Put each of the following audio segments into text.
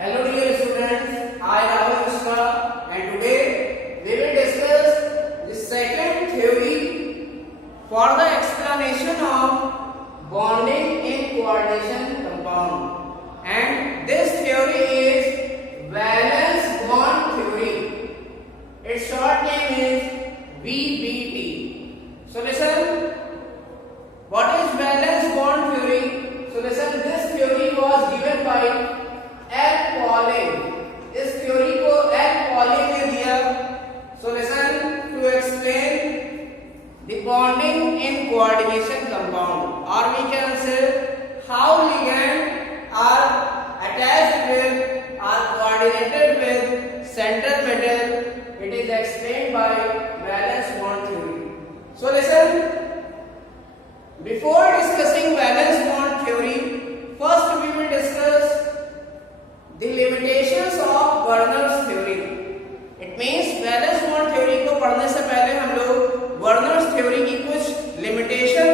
Hello dear students, I Rahul Mishra and today we will discuss the second theory for the explanation of bonding in coordination compound, and this theory is valence bond theory. Its short name is VBT. So listen, what is valence bond theory? So listen, this theory was given by L Pauling. इस theory को L Pauling ने दिया। So listen, to explain the bonding in coordination compound, और we can say how ligand are attached with or coordinated with central metal. It is explained by valence bond theory. So listen, before discussing valence bond theory, first we will discuss the limitations of Werner's theory. It means valence bond theory को पढ़ने से पहले हम लोग Werner's theory की कुछ limitation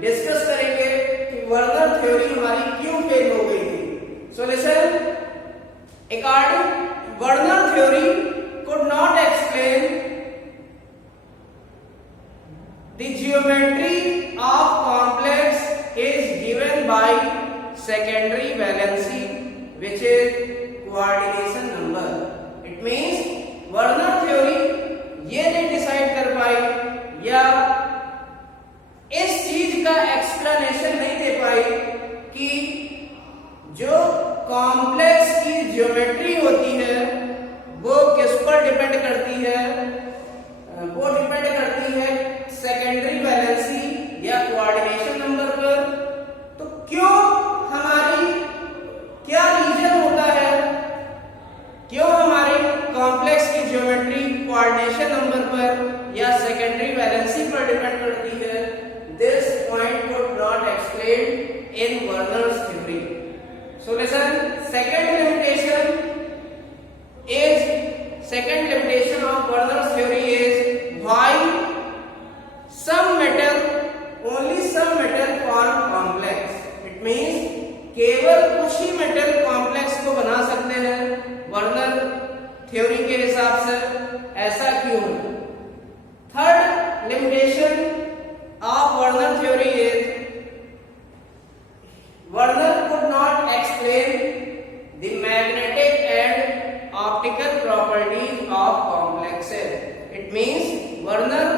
discuss करेंगे कि वर्नर थ्योरी हमारी क्यों फेल हो गई थी। So listen, according Werner theory could not explain the geometry of complex is given by secondary valency, which is coordination number. It means Werner theory ये नहीं डिसाइड कर पाई या इस चीज का एक्सप्लेनेशन नहीं दे पाई कि जो कॉम्प्लेक्स की ज्योमेट्री होती है वो किस पर डिपेंड करती है। वो डिपेंड करती है सेकेंडरी वैलेंसी या कोऑर्डिनेशन नंबर पर। तो क्यों हमारी क्या रीजन होता है, क्यों हमारे कॉम्प्लेक्स की ज्योमेट्री कोऑर्डिनेशन नंबर पर या सेकेंडरी वैलेंसी पर डिपेंड करती है? This point could not explain in Werner's theory. So listen, second limitation of Werner's theory is why only some metal form complex. It means केवल कुछ ही metal complex को बना सकते हैं वर्नर थ्योरी के हिसाब से। ऐसा क्यों? Third limitation of Werner theory is Werner could not explain the magnetic and optical properties of complexes. It means Werner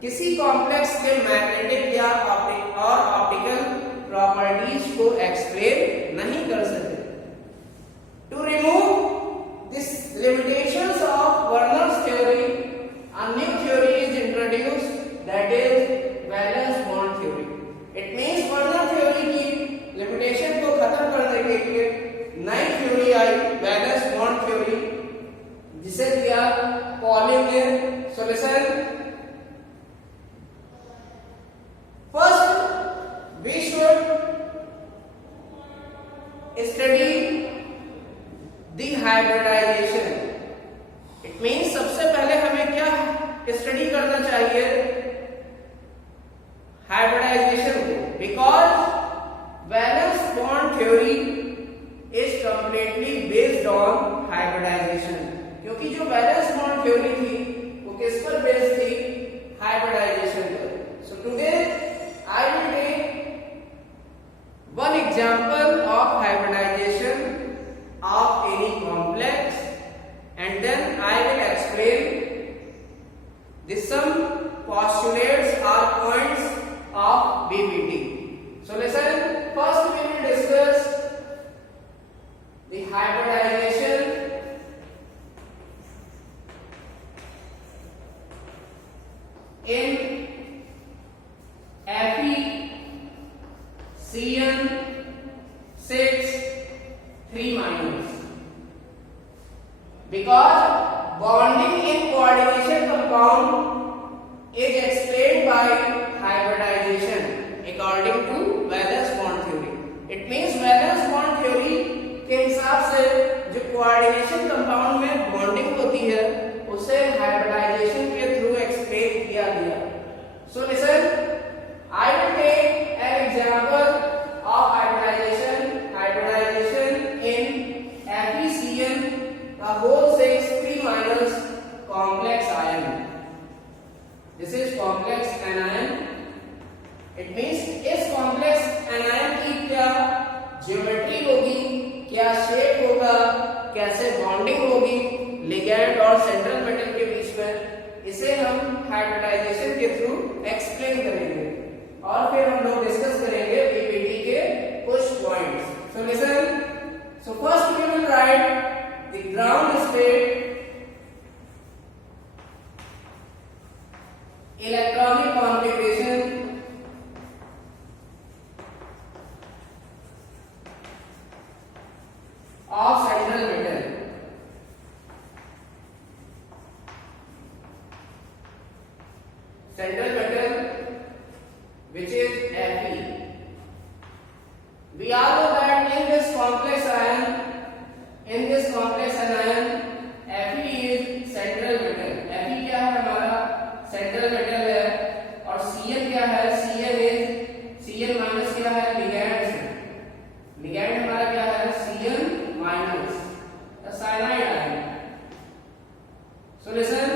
किसी कॉम्प्लेक्स के मैग्नेटिक या ऑप्टिकल प्रॉपर्टीज को एक्सप्लेन नहीं कर सकते। To remove this limitations of Werner's theory, a new theory is introduced, that is valence bond theory. It means Werner theory की limitation को खत्म करने के लिए नई थ्योरी आई, वैलेंस बॉन्ड थ्योरी, जिसे दिया पॉलिंग ने। So listen, we should study the hybridization. It means सबसे पहले हमें क्या स्टडी करना चाहिए? हाइब्रिडाइजेशन को, because valence bond theory is completely based on hybridization. क्योंकि जो वैलेंस बॉन्ड थ्योरी थी वो किस पर बेस्ड थी? हाइब्रिडाइजेशन पर। So today I will take one example of hybridization of any complex, and then I will explain the some postulates or points of VBT. So listen, first we will discuss the hybridization in FeCN6 3-, because bonding in coordination compound is explained by hybridization according to valence bond theory. It means valence bond theory के हिसाब से जो coordination compound में bonding होती है उसे hybridisation के through explain किया गया। So listen, I will take an example of hybridization in geometry होगी, क्या शेप होगा, कैसे बॉन्डिंग होगी लिगैंड और सेंट्रल मेटल के बीच में, इसे हम हाइब्रिडाइजेशन के थ्रू एक्सप्लेन करेंगे और फिर हम लोग डिस्कस करेंगे पीपीटी के कुछ points. So listen, so first we will write the ground state electronic configuration of central metal. Central metal, which is Fe. We all know that in this complex anion, Fe is central metal. Fe क्या है हमारा central metal है, और Cn क्या है, Cn minus क्या है, ligand है। लिगैंड हमारा क्या है, Cn minus cyanide ion. So listen,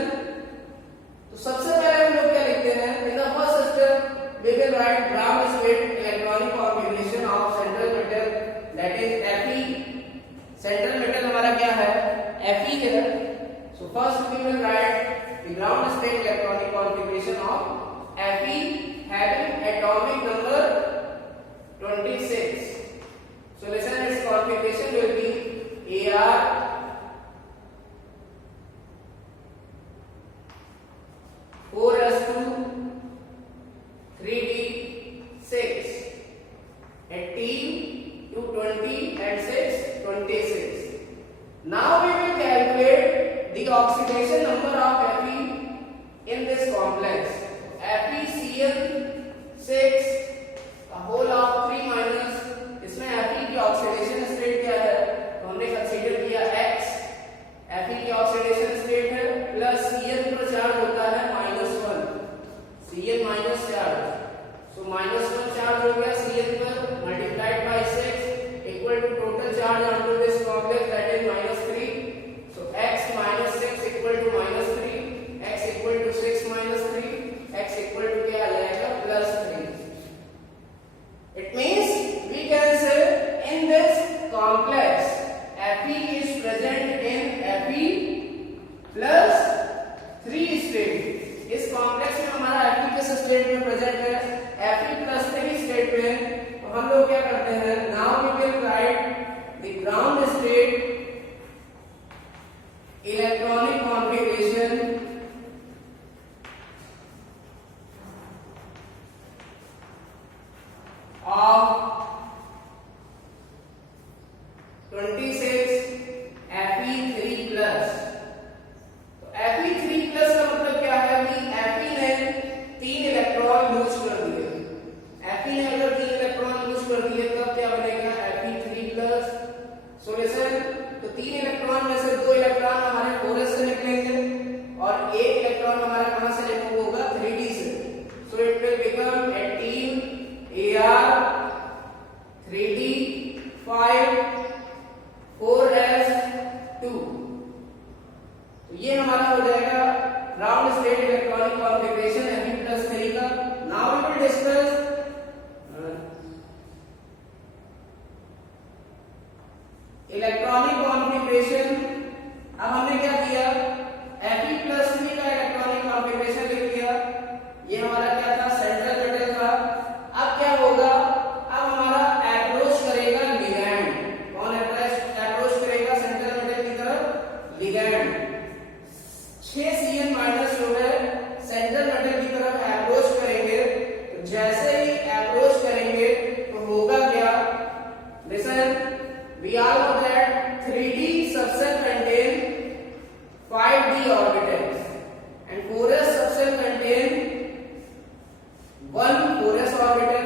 तो सबसे पहले हम लोग क्या लिखते हैं, in the first step we will write ground state electronic configuration of central metal, that is Fe। Central metal हमारा क्या है, Fe है। So first we will write the ground state electronic configuration of Fe having atomic number 26। So listen, its configuration will be Ar, four s 2, 3d6, 18 to 20 and 6, 26. Now we will calculate the oxidation number of Fe in this complex. FeCl6 a whole of 3 minus, इसमें Fe की oxidation state क्या है, तो हमने consider किया X। Fe की oxidation state है plus Cl पर चार्ज होता है -1, Cl minus charge, so -1 charge हो गया Cl पर multiplied by 6 equal to total charge on this complex that is -3। सो X - 6 equal to -3, X equal to 6 - 3, X equal to क्या आ जाएगा, +3। It means we can say in this complex Fe is present in Fe plus 3 state। इस complex में हमारा Fe किस state में present है, Fe plus 3 स्टेट में। तो हम लोग क्या करते हैं, now we will write the ground state electronic configuration of 26 Fe3 plus। तो Fe3 plus का मतलब क्या है कि Fe ने 3 इलेक्ट्रॉन लूज कर दिए। Fe ने अगर 3 इलेक्ट्रॉन लूज कर दिए तब क्या बनेगा, Fe3 plus। सो लिसन, तो 3 इलेक्ट्रॉन में से 2 इलेक्ट्रॉन हमारे 4s से निकलेंगे और 1 इलेक्ट्रॉन हमारा कहां से रिमूव होगा, 3d से। So it will become 18 Ar 3d 5 4s2। तो ये हमारा हो जाएगा ground state electronic configuration Fe+3 का। Now we will discuss electronic configuration. अब हमने क्या किया, Fe+3 का इलेक्ट्रॉनिक कॉन्फ़िगरेशन लिख दिया, ये हमारा क्या था, सेंट्रल मेटल था। अब क्या होगा, अब हमारा अप्रोच करेगा लिगैंड। कौन अप्रोच करेगा सेंट्रल मेटल की तरफ, लिगैंड। 6 Cn माइनस जो है सेंट्रल मेटल की तरफ अप्रोच करेंगे। तो जैसे ही अप्रोच करेंगे तो होगा क्या, listen, we all know that 3d subshell contain 5d orbitals and 4s subshell contain 1 4s orbital.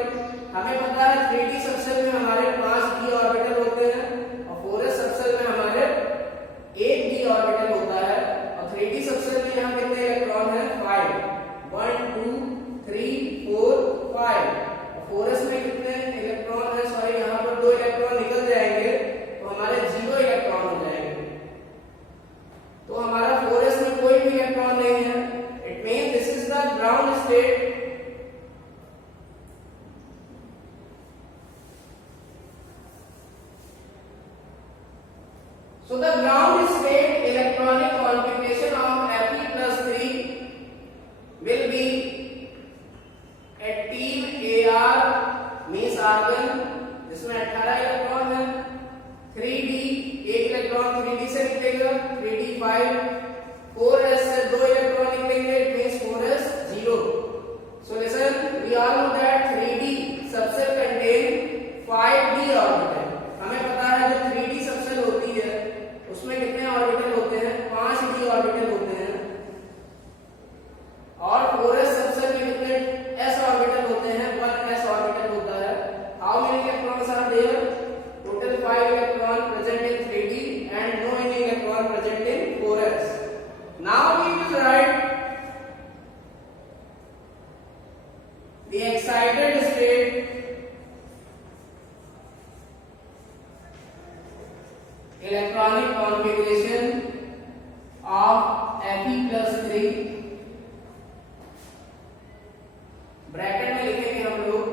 हमें पता है 3d सबसेल में हमारे 5d ऑर्बिटल होते हैं और 4s सबसेल में हमारे 8d ऑर्बिटल होता है। और 3d सबसेल में यहाँ कितने इलेक्ट्रॉन हैं, 5, 1 2 3 4 5। और 4s में कितने इलेक्ट्रॉन है, सॉरी यहाँ पर 2 इलेक्ट्रॉन निकल जाएंगे तो हमारे 0 इलेक्ट्रॉन हो जाएंगे। तो हमारा 4s में कोई भी इलेक्ट्रॉन नहीं है। It means this is the ground state So the ground state electronic configuration of Fe plus 3 will be 18 Ar means argon जिसमें 18 इलेक्ट्रॉन है, 3d एक इलेक्ट्रॉन 3d से निकलेगा, 3d5, 4s से 2 इलेक्ट्रॉन निकलेंगे, it means 4s 0. So listen, we all know that 3d subshell contain 5d orbital. हमें पता है जो 3d सबसेल होती है उसमें कितने ऑर्बिटल होते हैं, 5d ऑर्बिटल होते हैं, और 4s सबसेल में कितने s ऑर्बिटल होते हैं, 1s ऑर्बिटल होता है. How many electrons are there? Total 5 electrons present in 3d and no any electron present in 4s. Now we will write the excited state electronic configuration of Fe plus 3. Bracket में लिखेंगे हम लोग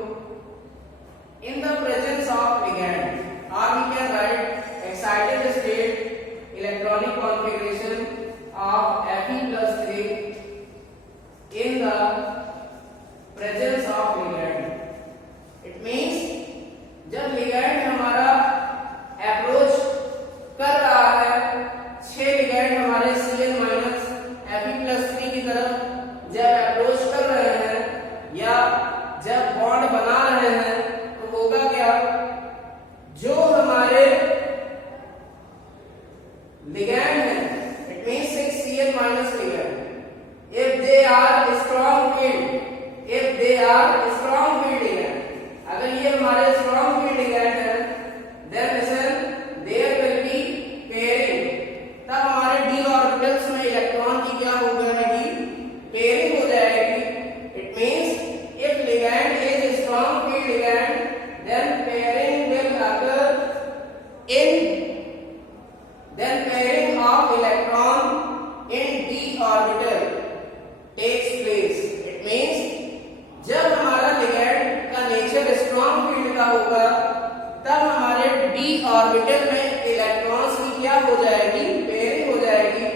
in the presence of ligand, or we can write excited state electronic configuration of Fe plus 3 in the presence of ligand. It means जब ligand हमारा approach कर रहा है, 6 ligand हमारे Cn माइनस Fe plus 3 की तरफ जब अप्रोच कर रहे हैं या जब बॉन्ड बना रहे हैं, तो होगा क्या, जो हमारे ligand है, it means 6 Cn minus ligand, if they are strong field ligand, अगर ये हमारे strong field ligand है, then listen, there will be pairing. तब हमारे d orbitals में इलेक्ट्रॉन की क्या हो जाएगी, पेयरिंग हो जाएगी. It means if ligand is strong field ligand, then pairing will occur then pairing of electron in d orbital takes place. It means जब हमारा ligand का नेचर स्ट्रॉन्ग फील्ड का होगा, तब हमारे d ऑर्बिटल में इलेक्ट्रॉन्स की क्या हो जाएगी, पेयरिंग हो जाएगी.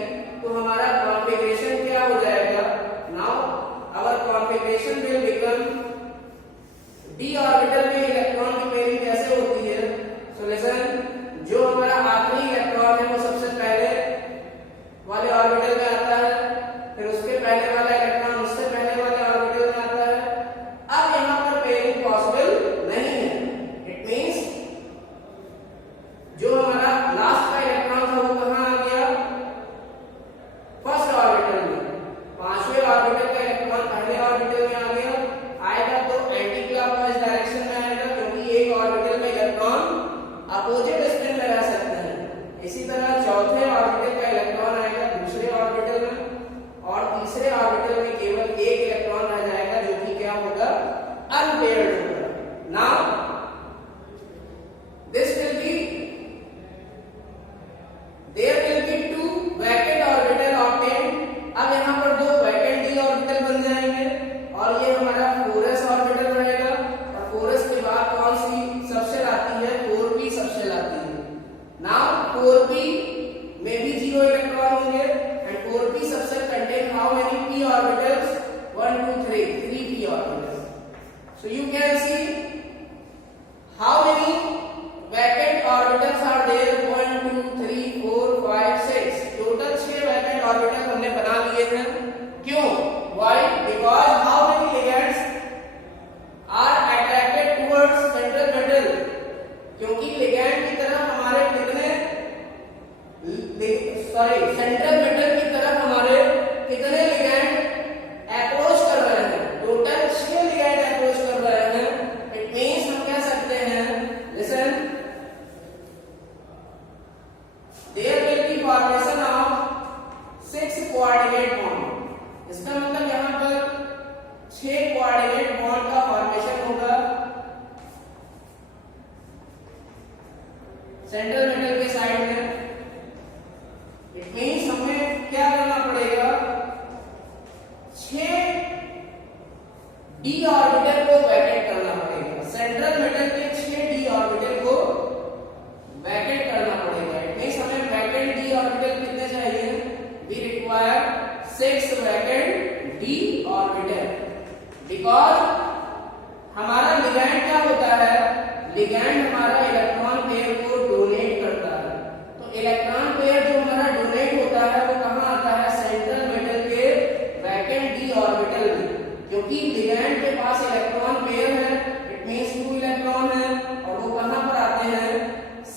तो हमारा कॉन्फ़िगरेशन क्या हो जाएगा, now our configuration will become d orbital में इलेक्ट्रॉन की पेयरिंग कैसे होती है. सो लिसन, जो हमारा आखिरी इलेक्ट्रॉन है वो सबसे पहले वाले ऑर्बिटल में आता है, फिर उसके पहले वाला इलेक्ट्रॉन उससे पहले वाले ऑर्बिटल में आता है. अब यहाँ पर पेयरिंग पॉसिबल नहीं है. इट मींस जो हमारा लास्ट का इलेक्ट्रॉन था वो कहाँ आ गया, फर्स्ट ऑर्बिटल में. 5वें ऑर्बिटल का इलेक्ट्रॉन पहले ऑर्बिटल में आ गया, आएगा तो एंटी क्लॉकवाइज डायरेक्शन में आएगा, क्योंकि एक ऑर्बिटल में इलेक्ट्रॉन अपोजिट स्पिन लगा सकते हैं. इसी तरह चौथे ऑर्बिटल का इलेक्ट्रॉन आएगा दूसरे ऑर्बिटल में, और तीसरे ऑर्बिटल में केवल एक इलेक्ट्रॉन रह जाएगा जो कि क्या होगा, अनपेयर्ड होगा. Now this will be there will be 2 vacant orbital obtained. अब यहाँ पर 2 vacant d ऑर्बिटल बन जाएंगे, और ये हमारा 4s ऑर्बिटल रहेगा, और 4s के बाद कौन सी सबसेल आती है, 4p सबसेल आती है. नाउ 4p में भी 0 इलेक्ट्रॉन होंगे, and 4p subshell contain how many p orbitals, 1 2 3 p orbitals. So you can see how many vacant orbitals are there, 1 2 3 4 5 6, total 6 vacant orbitals हमने बना लिए हैं. क्यों, why, because how many ligands are attracted towards central metal, क्योंकि ligand की तरफ हमारे कितने सेंट्रल मेटल की तरफ हमारे कितने ligand अप्रोच कर रहे हैं, टोटल 6 ligand अप्रोच कर रहे हैं. इट मींस हम कह सकते हैं, listen, there will be formation of 6 coordinate bond. इसका मतलब यहाँ पर 6 coordinate bond का फॉर्मेशन होगा सेंट्रल मेटल के साइड में. इट मींस हमें क्या करना पड़ेगा, 6 d ऑर्बिटल को वैकेट करना पड़ेगा. सेंट्रल मेटल के 6 d ऑर्बिटल को वैकेट करना पड़ेगा. इट मींस हमें वैकेट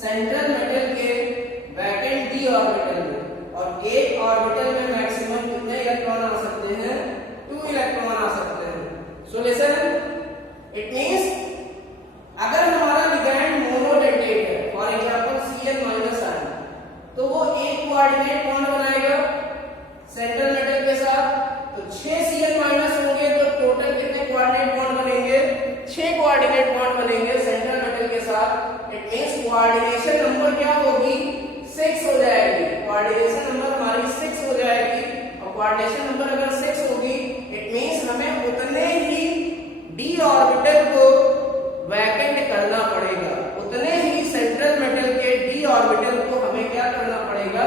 सेंट्रल मेटल के वैकेंट डी ऑर्बिटल में, और एक ऑर्बिटल में मैक्सिमम कितने इलेक्ट्रॉन आ सकते हैं? 2 इलेक्ट्रॉन आ सकते हैं। सो लिसन, इट मींस अगर हमारा लिगैंड मोनोडेंटेट है, फॉर एग्जांपल Cl- तो वो एक कोऑर्डिनेट बॉन्ड बनाएगा सेंट्रल मेटल के साथ, तो 6 Cl- होंगे, तो टोटल कितने कोऑर्डिनेट बॉन्ड बनेंगे? 6 कोऑर्डिनेट बॉन्ड बनेंगे सेंट्रल मेटल के साथ। इट मींस कोऑर्डिनेशन नंबर क्या होगी? 6 हो जाएगी। कोऑर्डिनेशन नंबर हमारी 6 हो जाएगी, और कोऑर्डिनेशन नंबर अगर 6 होगी, इट मींस हमें उतने ही डी ऑर्बिटल को वैकेंट करना पड़ेगा, उतने ही सेंट्रल मेटल के डी ऑर्बिटल को हमें क्या करना पड़ेगा?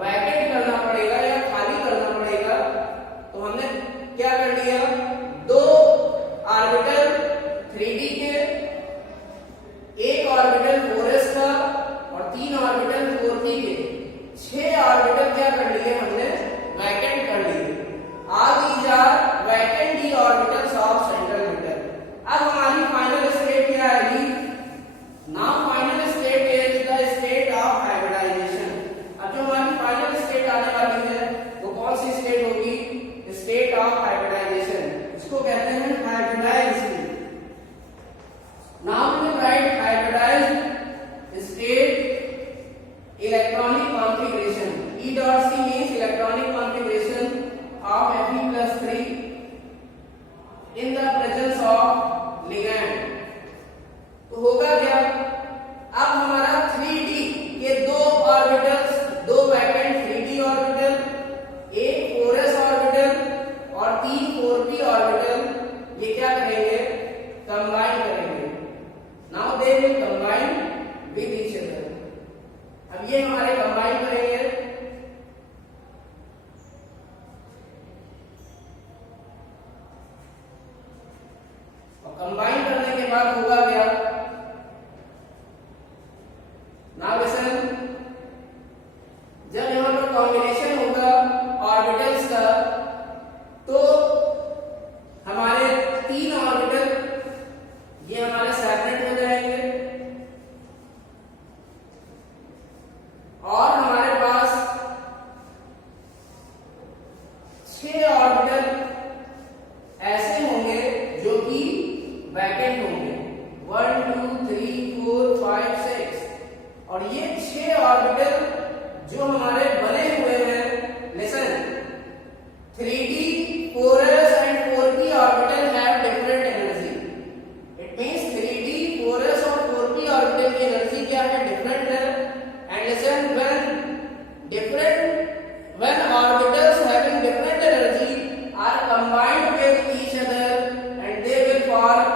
वैकेंट करना पड़ेगा या खाली करना पड़ेगा। तो हमने क्या कर लिया? 2 ऑर्बिटल 3d के, एक ऑर्बिटल 4s का और 3 ऑर्बिटल 4p के, 6 ऑर्बिटल क्या कर लिए हमने? वैकेंट कर लिए। All these are vacant d orbitals of central metal. अब हमारी फाइनल स्टेट क्या आएगी? Now final state is the state of hybridization. अब जो हमारी फाइनल स्टेट आने वाली है वो कौन सी स्टेट होगी? State of hybridization. इसको कहते हैं hybridized state. Now we will write hybridized state electronic configuration. E dot C means electronic configuration of Fe+3 in the presence of ligand. तो होगा क्या? अब हमारा 3d के 2 ऑर्बिटल्स, 2 वैकेंट 3d ऑर्बिटल, एक 4s ऑर्बिटल और 3 4p ऑर्बिटल, ये क्या करेंगे? कंबाइन करेंगे। Now they will combine with each other. अब ये हमारे कंबाइन करेंगे, कंबाइन करने के बाद होगा क्या? नाउ लिसन, जब यहां पर कॉम्बिनेशन होगा ऑर्बिटल्स का, तो हमारे 3 ऑर्बिटल ये हमारे सेपरेट हो जाएंगे, और हमारे पास 6 ऑर्बिटल ऐसे होंगे जो कि वैकेंट होंगे। 1 2 3 4 5 6, और ये 6 ऑर्बिटल जो हमारे बने हुए हैं, listen, 3d 4s and 4p orbital have different energy. It means 3d 4s और 4p ऑर्बिटल की एनर्जी क्या है? डिफरेंट है। And listen, when orbitals having different energy are combined with each other and they will form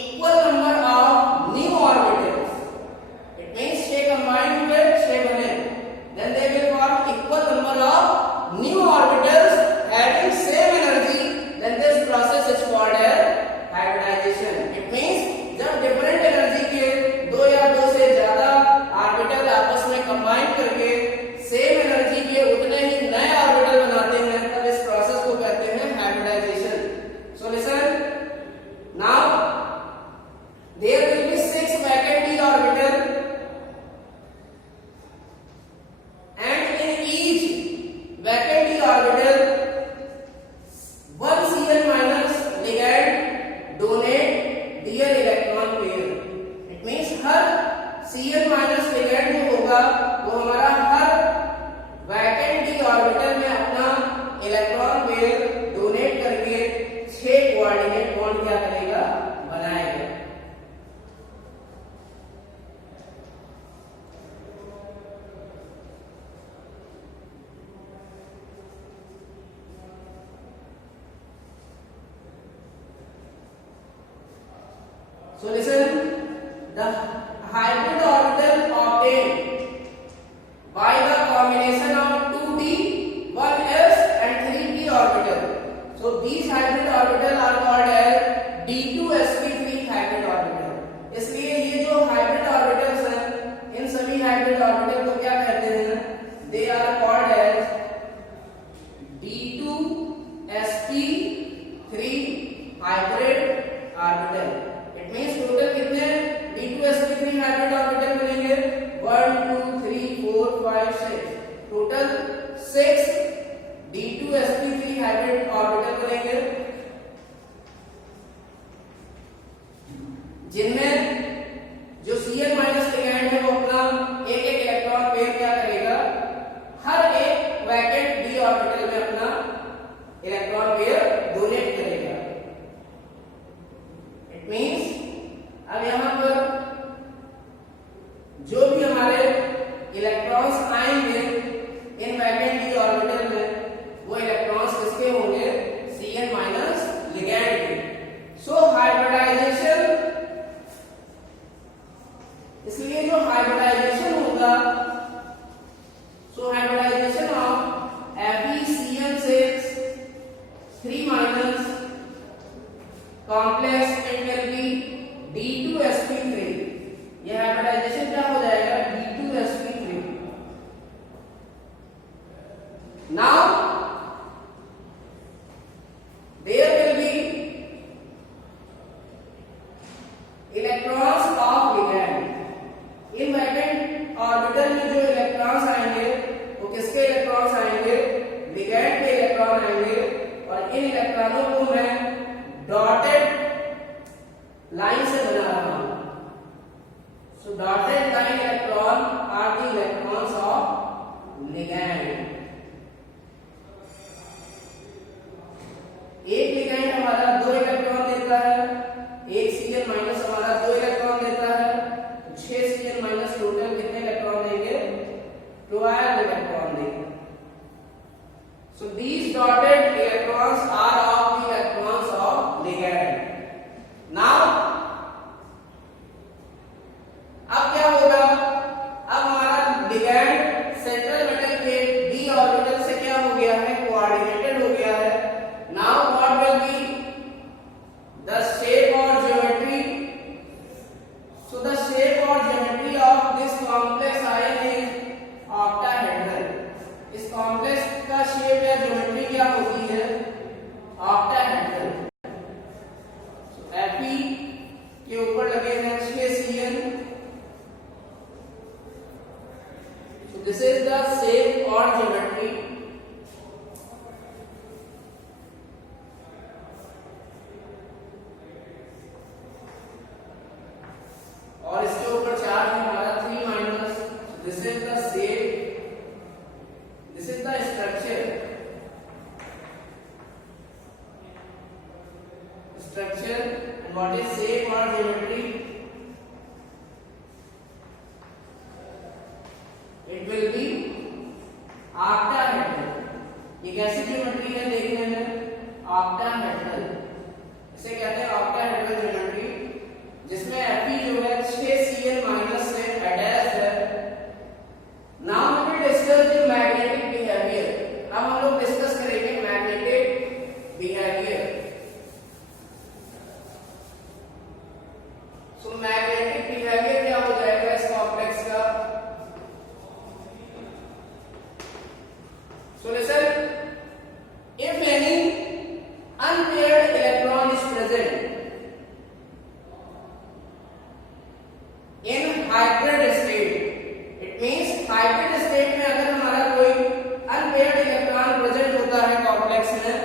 equal number of new orbitals. It means 6 combined हुए, 6 बने, then they will form equal number of new orbitals having same energy. Then this process is called as hybridization. It means जब different energy के 2 या 2 से ज्यादा orbital आपस में combine करके सेम एनर्जी के उतने ही नए ऑर्बिटल बनाते हैं, तब इस प्रोसेस को कहते हैं hybridization. So listen, now there will be 6 vacant d orbital and in each vacant d orbital 1 Cl- ligand donate dl electron pair. It means her Cl- ligand जो होगा वो हमारा हर वैकेंट डी ऑर्बिटल में अपना electron pair donate करके 6 coordinate bond क्या करेगा? बनाएगा। So listen, the hybrid orbital obtained by the combination of 2d, 1s and 3p orbital. So these hybrid orbital are called as d2sp3 hybrid orbital. इसलिए ये जो hybrid orbitals हैं, इन सभी hybrid orbital को क्या कहते हैं? They are called as d2sp3 hybrid orbital. It means total 6 D2sp3 hybrid orbital बनेंगे, जिनमें जो Cn माइनस लिगैंड है वो अपना एक एक इलेक्ट्रॉन पेयर क्या करेगा, हर एक वैकेंट d ऑर्बिटल में अपना इलेक्ट्रॉन पेयर डोनेट करेगा। इट मींस अब यहां पर जो भी हमारे इलेक्ट्रॉन्स आएंगे इन वैकेंट d ऑर्बिटल में वो इलेक्ट्रॉन्स किसके होंगे, Cn माइनस लिगैंड के। सो हाइब्रिडाइजेशन, इसलिए जो हाइब्रिडाइजेशन होगा, so hybridization of FeCN6 3 minus complex it will be D2sp3। यह हाइब्रिडाइजेशन क्या हो जाएगा, D2sp3। Now there will be electrons of ligand. इन वैकेंट ऑर्बिटल में जो इलेक्ट्रॉन्स आएंगे वो किसके इलेक्ट्रॉन्स आएंगे, लिगैंड के इलेक्ट्रॉन आएंगे, और इन इलेक्ट्रॉनों को मैं डॉटेड लाइन से बना रहा हूं। So dotted line electron are the electrons of ligand. एक लिगैंड हमारा 2 इलेक्ट्रॉन देता है, एक Cn माइनस हमारा 2 इलेक्ट्रॉन देता है, 6 Cn माइनस टोटल कितने इलेक्ट्रॉन देंगे, 12 इलेक्ट्रॉन देंगे। So these dotted electrons are of the electrons of ligand. Now अब क्या होगा, अब हमारा लिगैंड सेंट्रल मेटल के d ऑर्बिटल से क्या हो गया है, कोऑर्डिनेटेड हो गया है। Now what will be the shape और ज्योमेट्री, सो द शेप और geometry of this complex ion is octahedral. इस कॉम्प्लेक्स का शेप या ज्योमेट्री क्या होती है, ऑक्टाहेड्रल। सो Fe के ऊपर लगे हैं 6 Cn। So this is the shape और ज्योमेट्री। और इसके ऊपर चार्ज है हमारा 3 minus. This is the shape, this is the structure. And what is shape और geometry, it will be octahedral. ये कैसी ज्योमेट्री है देखने में, ऑक्टाहेड्रल। इसे कहते हैं ऑक्टाहेड्रल ज्योमेट्री, जिसमें Fe जो है 6 Cn माइनस से अटैच्ड है। Now we will discuss the magnetic behaviour. अब हम लोग डिस्कस करेंगे magnetic behaviour. So magnetic behaviour क्या हो जाएगा इस कॉम्प्लेक्स का, so listen, if any unpaired electron is present in hybrid state, it means hybrid state में अगर हमारा कोई अनपेयर्ड इलेक्ट्रॉन प्रेजेंट होता है कॉम्प्लेक्स में,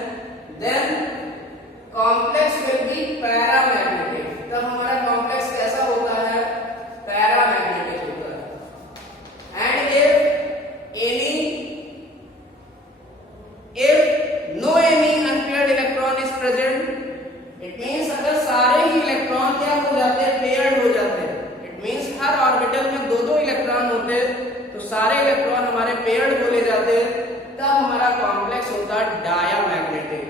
then complex will be paramagnetic. तब हमारा कॉम्प्लेक्स कैसा होता है, पैरामैग्नेटिक होता है। And if no any unpaired electron is present, it means अगर सारे ही इलेक्ट्रॉन क्या हो जाते हैं, पेयर्ड हो जाते हैं। इट मींस हर ऑर्बिटल में 2-2 इलेक्ट्रॉन होते, तो सारे इलेक्ट्रॉन हमारे पेयर्ड बोले जाते, तब हमारा कॉम्प्लेक्स होता है diamagnetic.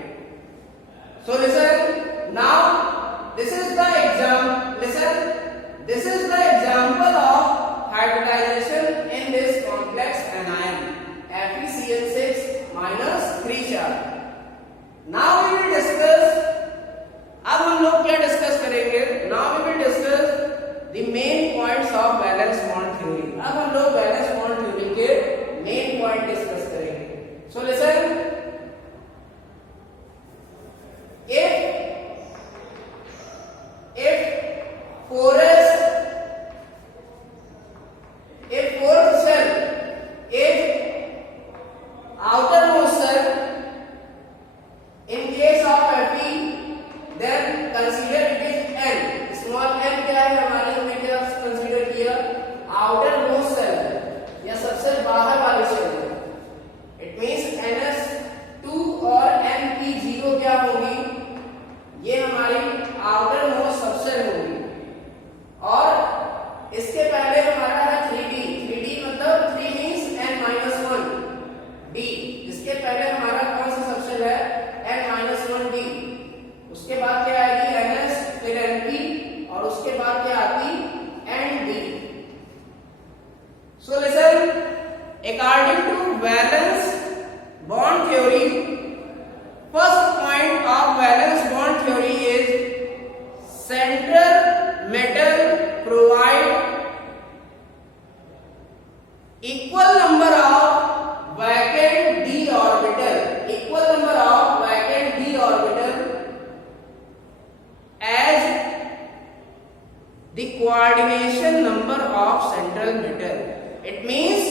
So listen, now this is the example of hybridization in this complex anion FeCN6 minus 3 charge. Now we will discuss, अब हम लोग क्या डिस्कस करेंगे, now we will discuss the main points of valence bond theory। अब हम लोग valence bond theory के main point discuss करेंगे। So listen, if porous So listen, according to valence bond theory, first point of valence bond theory is central metal provide equal number of vacant d orbital, equal number of vacant d orbital as the coordination number of central metal. It means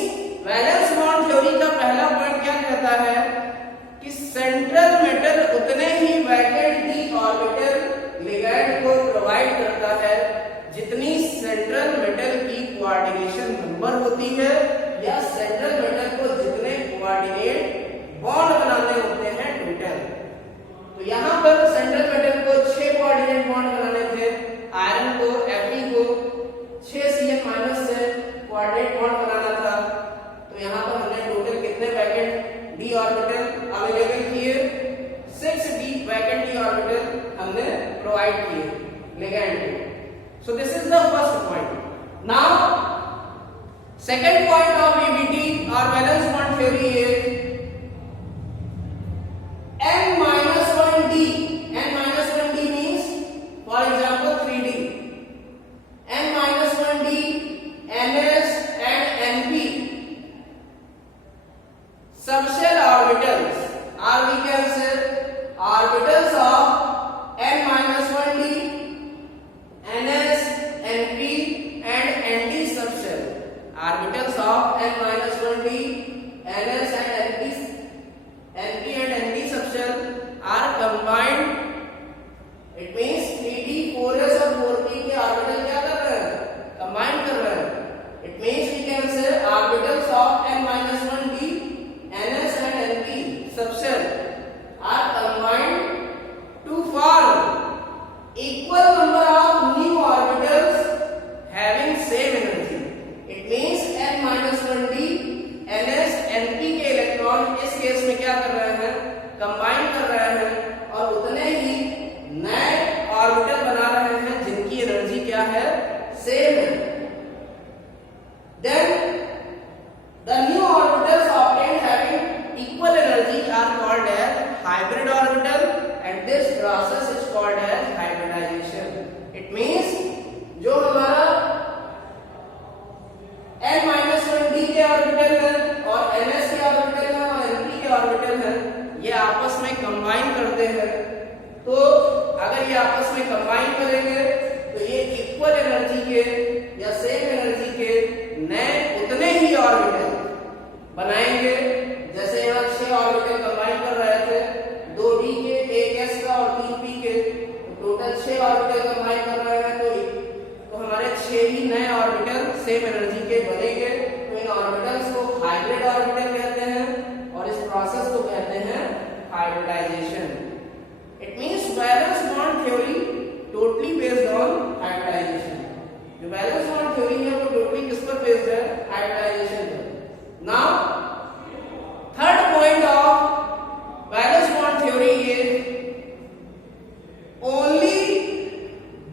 valence bond theory का पहला point क्या कहता है कि central metal उतने ही vacant D orbital ligand को provide करता है जितनी सेंट्रल मेटल की कोऑर्डिनेशन नंबर होती है या सेंट्रल मेटल को जितने कोऑर्डिनेट बॉन्ड बनाने होते हैं टोटल। तो यहाँ पर सेंट्रल मेटल को 6 कोऑर्डिनेट बॉन्ड बनाने थे, आयरन को Fe को 6 Cn- से कोऑर्डिनेट बॉन्ड बनाना था। तो यहाँ पर हमने टोटल कितने वैकेंट डी ऑर्बिटल अवेलेबल किए, 6 डी वैकेंट डी ऑर्बिटल हमने प्रोवाइड किए लिगैंड को। सो this is the first point. Now second point of VBT और valence bond theory is n-1d। n-1d means for example 3d, n-1d, ns and np subshell orbitals, or we can say orbitals of n-1d, ns, np and nd subshell. Orbitals of n-1d, ns and np and nd subshell are combined. It means 3d 4s और 4p के orbital क्या कर रहे हैं, combine कर रहे हैं। It means we can say orbitals of n-1d, ns and np subshell are combined to form equal number of new orbitals having same energy. It means n-1d, ns, np के electron इस case में क्या कर रहे हैं, combine कर रहे हैं और उतने ही नए ऑर्बिटल बना रहे हैं जिनकी एनर्जी क्या है, सेम है। Then the new orbitals obtained having equal energy are called as hybrid orbital, and this process is called as hybridization. It means जो हमारा n-1d के ऑर्बिटल है और ns के ऑर्बिटल है और np के ऑर्बिटल है, ये आपस में कंबाइन करते हैं। तो अगर ये आपस में कंबाइन करेंगे तो ये इक्वल एनर्जी के या सेम एनर्जी के नए उतने ही ऑर्बिटल बनाएंगे। जैसे यहाँ 6 ऑर्बिटल कंबाइन कर रहे थे, 2d के, 1s का और 3p के, तो टोटल 6 ऑर्बिटल कंबाइन कर रहे हैं तो हमारे 6 ही नए ऑर्बिटल सेम एनर्जी के बनेंगे। तो इन ऑर्बिटल्स को हाइब्रिड ऑर्बिटल कहते हैं और इस प्रोसेस को कहते हैं hybridisation. It means valence bond theory totally based on hybridization. जो valence bond theory है वो totally किस पर based है, hybridization पर। Now third point of valence bond theory is only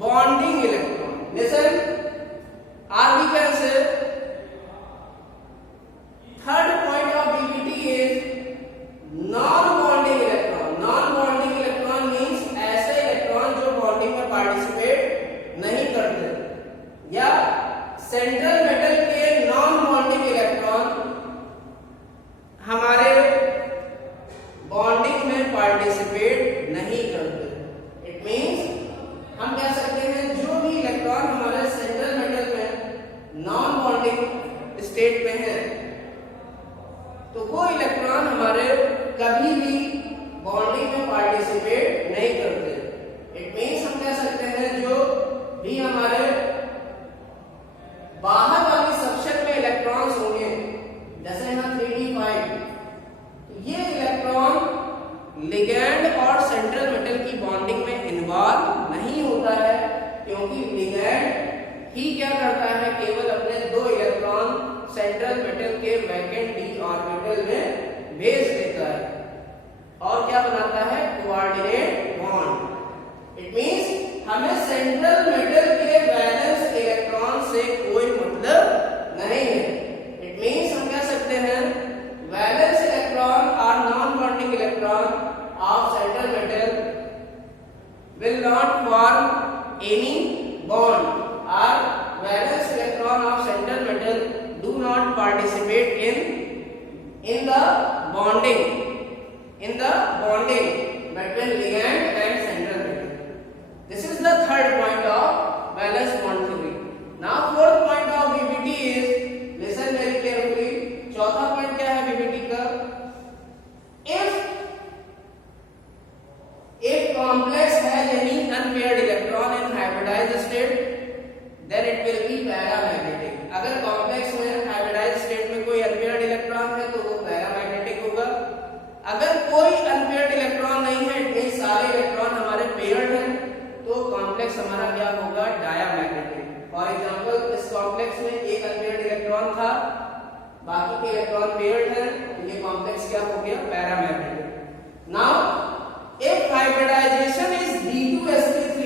bonding electron. Listen, or we can say third point of VBT is non-bonding electron. Non-bonding electron means ऐसे electron जो bonding में participate नहीं करते, या central metal के non bonding electron हमारे bonding में participate नहीं करते। इट मींस हम कह सकते हैं जो भी इलेक्ट्रॉन हमारे सेंट्रल मेटल में नॉन बॉन्डिंग स्टेट में है तो वो इलेक्ट्रॉन हमारे कभी भी बॉन्डिंग में पार्टिसिपेट नहीं करते। इट मींस हम कह सकते हैं जो भी हमारे बाहर वाली सबशेल में इलेक्ट्रॉन्स होंगे, जैसे यहाँ 3d5, तो ये इलेक्ट्रॉन लिगैंड और सेंट्रल मेटल की बॉन्डिंग में इन्वॉल्व नहीं होता है, क्योंकि लिगैंड ही क्या करता है, केवल अपने 2 इलेक्ट्रॉन सेंट्रल मेटल के वैकेंट डी ऑर्बिटल में भेज देता है और क्या बनाता है, कोऑर्डिनेट बॉन्ड। इट मींस हमें सेंट्रल मेटल के वैलेंस इलेक्ट्रॉन से कोई मतलब नहीं है। in the bonding between ligand and central metal. This is the third point of valence bond theory. Now fourth point of BBT is, listen very carefully. चौथा point क्या है BBT का? If complex has any unpaired electron in hybridized state, then it will be paramagnetic. अगर complex में hybridised state में कोई unpaired electron है तो वो पैरामैग्नेटिक होगा. अगर कोई अनपेयर्ड इलेक्ट्रॉन नहीं है, इतने सारे इलेक्ट्रॉन हमारे पेयर्ड हैं, तो कॉम्प्लेक्स हमारा क्या होगा? डायामैग्नेटिक. फॉर एग्जांपल इस कॉम्प्लेक्स में एक अनपेयर्ड इलेक्ट्रॉन था, बाकी के इलेक्ट्रॉन पेयर्ड हैं, तो ये कॉम्प्लेक्स क्या हो गया? Paramagnetic. Now if hybridization is D2sp3,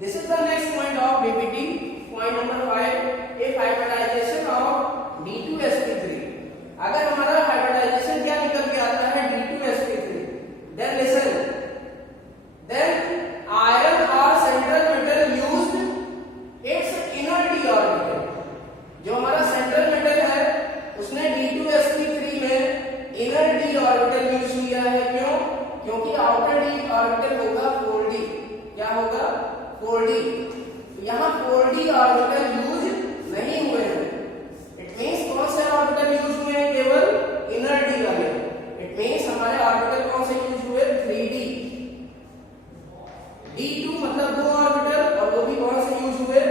this is the next point of BBT. Point number 5, if hybridization of D2sp3, अगर हमारा हाइब्रिडाइजेशन क्या निकल के आता है? D2sp3, then listen, then iron or central metal used its inner d orbital. जो हमारा central metal है उसने D2sp3 में इनर d ऑर्बिटल यूज किया है. क्यों? क्योंकि आउटर d ऑर्बिटल होगा 4d. क्या होगा? 4d. यहाँ 4d ऑर्बिटल यूज नहीं हुए हैं. इट मींस कौन से ऑर्बिटल यूज हुए हैं? केवल इनर d वाले. इट मींस हमारे ऑर्बिटल कौन से यूज हुए? 3d. d2 मतलब दो ऑर्बिटल, और वो भी कौन से यूज हुए?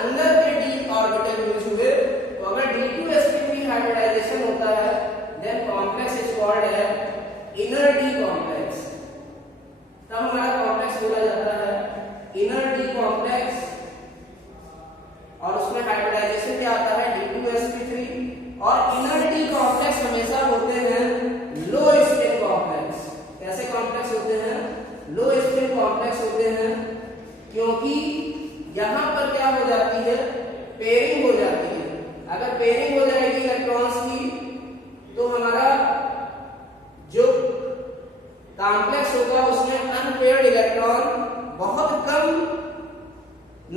अंदर के d ऑर्बिटल यूज हुए. तो अगर D2sp3 हाइब्रिडाइजेशन होता है, देन कॉम्प्लेक्स इज कॉल्ड है इनर d कॉम्प्लेक्स. तब हमारा कॉम्प्लेक्स बोला जाता है इनर d कॉम्प्लेक्स, और उसमें हाइब्रिडाइजेशन क्या आता है? D2sp3. और इनर d कॉम्प्लेक्स हमेशा होते हैं लो स्पिन कॉम्प्लेक्स. कैसे कॉम्प्लेक्स होते हैं? लो स्पिन कॉम्प्लेक्स होते हैं, क्योंकि यहां पर क्या हो जाती है? पेयरिंग हो जाती है. अगर पेयरिंग हो जाएगी इलेक्ट्रॉन्स की, तो हमारा जो कॉम्प्लेक्स होगा उसमें अनपेयर्ड इलेक्ट्रॉन बहुत कम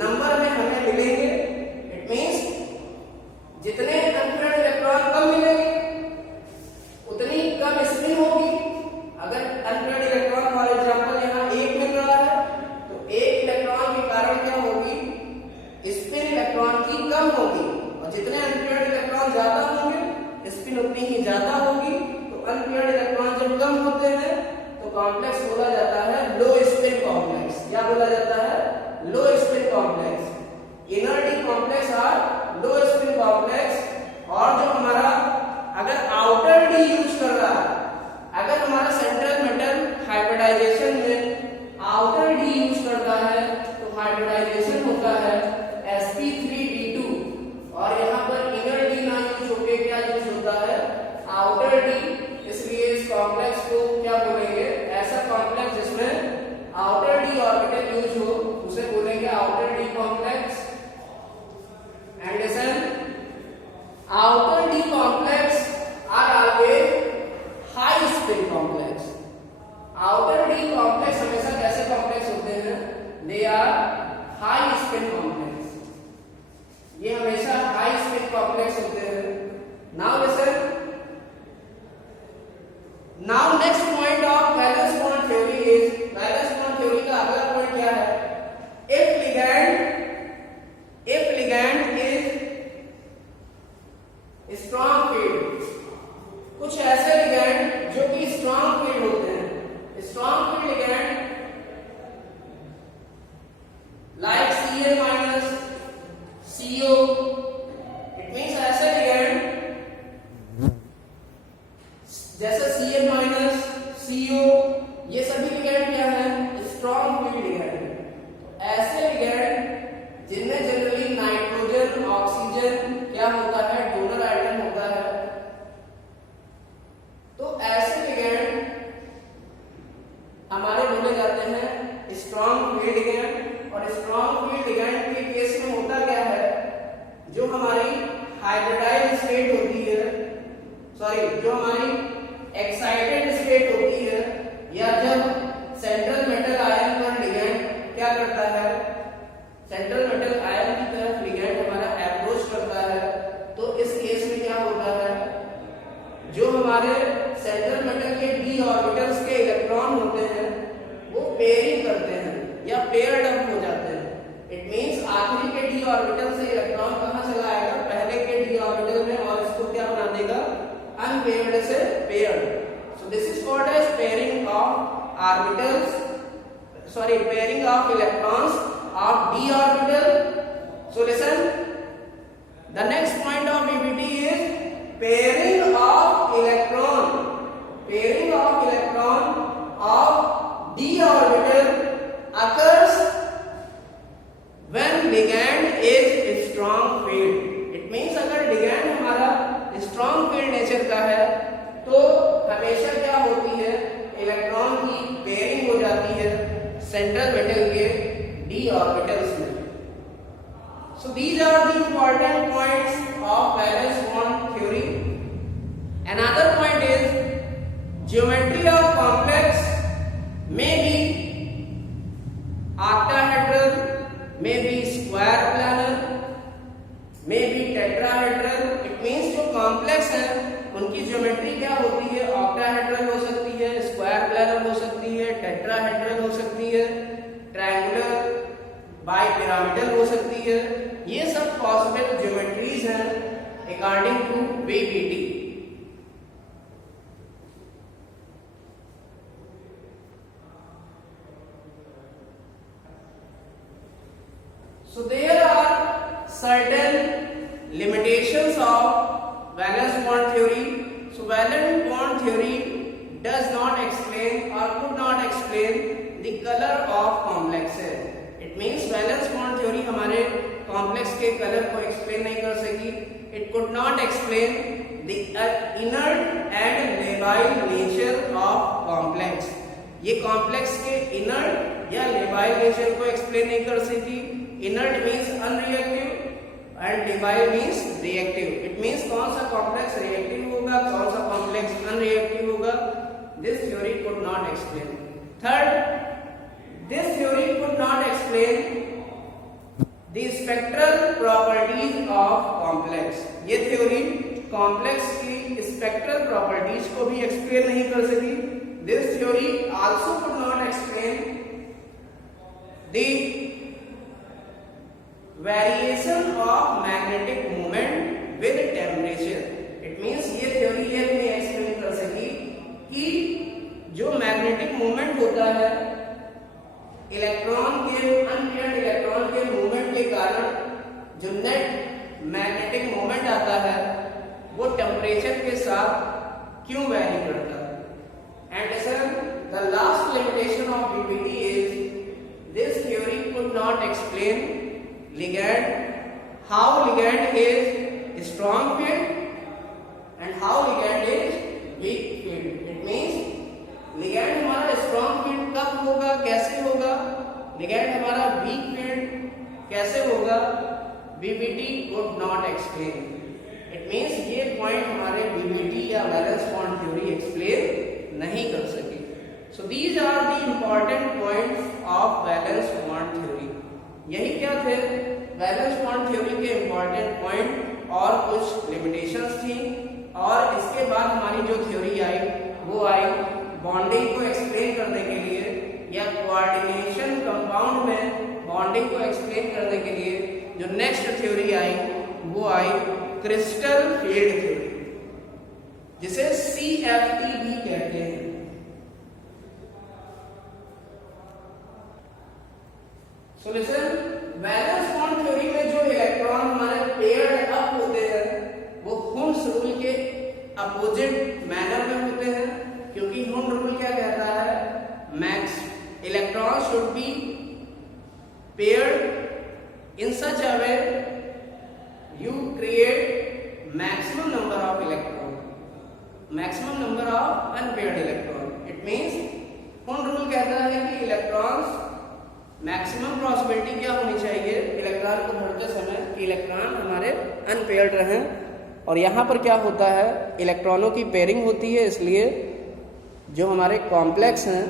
नंबर में हमें मिलेंगे. इट मींस जितने अनपेयर्ड इलेक्ट्रॉन कम मिलेंगे उतनी कम स्पिन होगी. अगर अनपेयर्ड इलेक्ट्रॉन फॉर एग्जांपल यहाँ एक मिल रहा है, तो एक इलेक्ट्रॉन के कारण क्या होगी? स्पिन इलेक्ट्रॉन की कम होगी. और जितने अनपेयर्ड इलेक्ट्रॉन ज्यादा होंगे, स्पिन उतनी ही ज्यादा होगी. तो अनपेयर्ड इलेक्ट्रॉन जब कम होते हैं तो कॉम्प्लेक्स बोला जाता है लो स्पिन कॉम्प्लेक्स. क्या बोला जाता है? Low spin complex. Inner d complex are low spin complex. और जो हमारा अगर आउटर डी यूज कर रहा है, अगर हमारा सेंट्रल मेटल हाइब्रिडाइजेशन में आउटर डी यूज करता है, तो हाइब्रिडाइजेशन होता है sp3d2. और यहाँ पर इनर डी ना यूज होके क्या यूज होता है? Outer D. इसलिए इस कॉम्प्लेक्स को क्या बोलेंगे? ऐसा कॉम्प्लेक्स जिसमें आउटर डी ऑर्बिटल यूज हो उसे बोलेंगे outer d complex. And listen, outer d complex are always high spin complex. Outer d complex हमेशा कैसे कॉम्प्लेक्स होते हैं? They are high spin complex. ये हमेशा हाई स्पिन कॉम्प्लेक्स होते हैं. Now listen, now next point of valence bond theory is, valence bond theory का अगला पॉइंट क्या है? If ligand is strong field. कुछ ऐसे लिगैंड जो कि स्ट्रॉन्ग फील्ड होते हैं. Strong field ligand like Cl- CO. It means ऐसे लिगैंड जैसे Cl- CO, ये सभी लिगैंड क्या है? Strong field ligand. ऐसे लिगैंड जिनमें जनरली नाइट्रोजन ऑक्सीजन क्या होता है? डोनर आइटम होता है. तो ऐसे लिगैंड हमारे बोले जाते हैं स्ट्रॉन्ग फील्ड लिगैंड. और स्ट्रॉन्ग फील्ड लिगैंड के केस में होता क्या है? जो हमारी हाइब्रिडाइज्ड स्टेट होती है, सॉरी जो हमारी एक्साइटेड स्टेट होती है, या जब सेंट्रल मेटल आयन पर लिगैंड क्या करता है? सेंट्रल मेटल आयन की तरफ लिगैंड हमारा अप्रोच करता है, तो इस केस में क्या होता है? जो हमारे सेंट्रल मेटल के d ऑर्बिटल्स के इलेक्ट्रॉन होते हैं वो पेयरिंग करते हैं या पेयर्ड अप हो जाते हैं। इट मींस आखिरी के d ऑर्बिटल से इलेक्ट्रॉन कहां चला आएगा, पहले के d ऑर्बिटल में, और इसको क्या बना देगा, अनपेयर्ड से paired. So this is called as pairing of orbitals, sorry pairing of electrons of d orbital. So listen, the next point of BBT is pairing of electron. Pairing of electron of d orbital occurs when ligand is strong field. It means अगर ligand हमारा strong field nature का है तो हमेशा क्या होती है, electron की पेयरिंग हो जाती है सेंट्रल मेटल के d orbitals में। So these are the important points of valence bond theory. Another point is geometry of complex may be octahedral, may be square planar, may be tetrahedral. It means जो complex है उनकी geometry क्या होती है, octahedral हो सकती है, square planar हो सकती है, tetrahedral हो सकती है, ट्रायंगुलर, बाइपिरामिडल हो सकती है। ये सब पॉसिबल ज्योमेट्रीज हैं according to BBT। So there are certain limitations of valence bond theory. So valence bond theory does not explain or could not explain the color of complexes. It means valence bond theory हमारे complex के colour को explain नहीं कर सकी। It could not explain the inert and labile nature of complex. ये complex के inert या labile nature को एक्सप्लेन नहीं कर सकी। Inert means unreactive and labile means reactive. It means कौन सा कॉम्प्लेक्स रिएक्टिव होगा, कौन सा कॉम्प्लेक्स अनरिएक्टिव होगा, this theory could not explain. Third, this theory could not explain the spectral properties of complex. ये theory complex की spectral properties को भी explain नहीं कर सकी। This theory also could not explain the variation of magnetic moment with temperature. It means ये theory ये भी नहीं explain कर सकी कि जो magnetic moment होता है इलेक्ट्रॉन के, अनपेयर्ड इलेक्ट्रॉन के मूवमेंट के कारण जो नेट मैग्नेटिक मोमेंट आता है वो टेम्परेचर के साथ क्यों वैरी करता है। And sir the last limitation of BBT is this theory could not explain ligand, how ligand is strong field and how ligand is weak field. It means ligand हमारा strong field कब होगा, कैसे होगा, ligand हमारा weak field कैसे होगा, BBT could not explain. It means ये point हमारे BBT या वैलेंस बॉन्ड थ्योरी एक्सप्लेन नहीं कर सके। So these are the important points of valence bond theory. यही क्या थे वैलेंस बॉन्ड थ्योरी के इंपॉर्टेंट पॉइंट और कुछ लिमिटेशंस थी। और इसके बाद हमारी जो थ्योरी आई वो आई बॉन्डिंग को एक्सप्लेन करने के लिए या कोऑर्डिनेशन कंपाउंड में बॉन्डिंग को एक्सप्लेन करने के लिए जो नेक्स्ट थ्योरी आई वो आई क्रिस्टल फील्ड थ्योरी, जिसे CFT भी कहते हैं। So listen, valence bond theory में जो इलेक्ट्रॉन हमारे पेयर्ड अप होते हैं वो हुम्स रूल के अपोजिट मैनर में होते हैं, क्योंकि हुम रूल क्या कहता है, max electron should be paired in such a way you create maximum number of electron, maximum number of unpaired electron. It means Hund rule कहता है कि इलेक्ट्रॉन्स मैक्सिमम प्रोबेबिलिटी क्या होनी चाहिए इलेक्ट्रॉन को भरते समय कि इलेक्ट्रॉन हमारे अनपेयर्ड रहें। और यहाँ पर क्या होता है, इलेक्ट्रॉनों की पेयरिंग होती है, इसलिए जो हमारे कॉम्प्लेक्स हैं